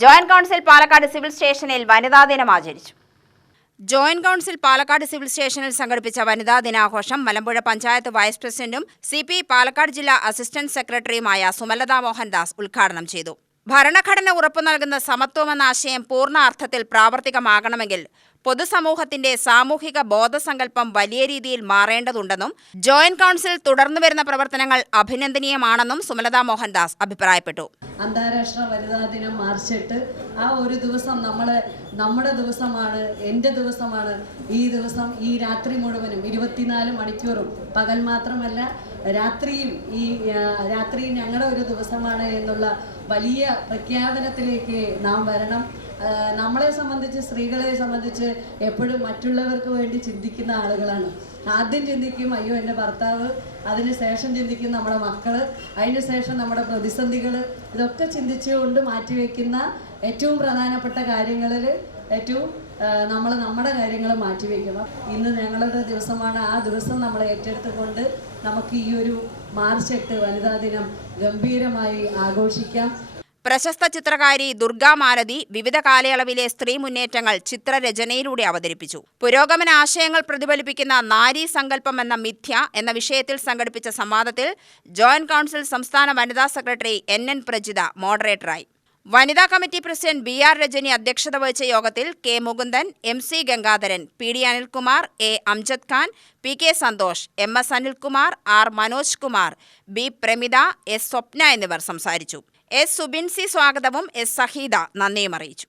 Joint council Palakkad civil സ്റ്റേഷനിൽ വനിതാ ദിനം ആചരിച്ചു. ജോയിന്റ് കൗൺസിൽ പാലക്കാട് സിവിൽ സ്റ്റേഷനിൽ സംഘടിപ്പിച്ച വനിതാ ദിനാഘോഷം മലമ്പുഴ പഞ്ചായത്ത് വൈസ് പ്രസിഡന്റും CPI പാലക്കാട് ജില്ലാ അസിസ്റ്റന്റ് സെക്രട്ടറിയുമായ സുമലത മോഹൻദാസ് ഉദ്ഘാടനം ചെയ്തു. ഭരണഘടന ഉറപ്പു നൽകുന്ന സമത്വമെന്ന ആശയം പൂർണ്ണ അർത്ഥത്തിൽ പ്രാവർത്തികമാകണമെങ്കിൽ പൊതുസമൂഹത്തിന്റെ സാമൂഹിക ബോധസങ്കല്പം വലിയ രീതിയിൽ മാറേണ്ടതുണ്ടെന്നും ജോയിന്റ് കൗൺസിൽ തുടർന്നു വരുന്ന പ്രവർത്തനങ്ങൾ അഭിനന്ദനീയമാണെന്നും സുമലത മോഹൻദാസ് അഭിപ്രായപ്പെട്ടു. അന്താരാഷ്ട്ര വനിതാ ദിനം മാർച്ച് 8 ആ ഒരു ദിവസം നമ്മുടെ ദിവസമാണ്, എൻ്റെ ദിവസമാണ്. ഈ ദിവസം ഈ രാത്രി മുഴുവനും 24 മണിക്കൂറും, പകൽ മാത്രമല്ല രാത്രിയും ഞങ്ങളുടെ ഒരു ദിവസമാണ് എന്നുള്ള വലിയ പ്രഖ്യാപനത്തിലേക്ക് നാം വരണം. നമ്മളെ സംബന്ധിച്ച്, സ്ത്രീകളെ സംബന്ധിച്ച് എപ്പോഴും മറ്റുള്ളവർക്ക് വേണ്ടി ചിന്തിക്കുന്ന ആളുകളാണ്. ആദ്യം ചിന്തിക്കും അയ്യോ എൻ്റെ ഭർത്താവ്, അതിനുശേഷം ചിന്തിക്കും നമ്മുടെ മക്കൾ, അതിനുശേഷം നമ്മുടെ പ്രതിസന്ധികൾ. ഇതൊക്കെ ചിന്തിച്ചുകൊണ്ട് മാറ്റിവെക്കുന്ന ഏറ്റവും പ്രധാനപ്പെട്ട കാര്യങ്ങളിൽ ഏറ്റവും നമ്മൾ നമ്മുടെ കാര്യങ്ങൾ മാറ്റിവെക്കണം. ഇന്ന് ഞങ്ങളുടെ ദിവസമാണ്. ആ ദിവസം നമ്മൾ ഏറ്റെടുത്തുകൊണ്ട് നമുക്ക് ഈ ഒരു മാർച്ച് 8 വനിതാ ദിനം ഗംഭീരമായി ആഘോഷിക്കാം. പ്രശസ്ത ചിത്രകാരി ദുർഗാ മാലതി വിവിധ കാലയളവിലെ സ്ത്രീ മുന്നേറ്റങ്ങൾ ചിത്രരചനയിലൂടെ അവതരിപ്പിച്ചു. പുരോഗമന ആശയങ്ങൾ പ്രതിഫലിപ്പിക്കുന്ന നാരീ സങ്കല്പം എന്ന മിഥ്യ എന്ന വിഷയത്തിൽ സംഘടിപ്പിച്ച സംവാദത്തിൽ ജോയിന്റ് കൗൺസിൽ സംസ്ഥാന വനിതാ സെക്രട്ടറി NN പ്രജിത മോഡറേറ്ററായി. വനിതാ കമ്മിറ്റി പ്രസിഡന്റ് BR രജനി അധ്യക്ഷത വഹിച്ച യോഗത്തിൽ K Mukundan, MC Gangadharan, PD Anilkumar, A Amjad Khan, PK Santhosh, MS Anilkumar, R Manoj Kumar, B Pramitha, S സ്വപ്ന എന്നിവർ സംസാരിച്ചു. S സുബിൻസി സ്വാഗതവും S സഹീദ നന്ദിയും അറിയിച്ചു.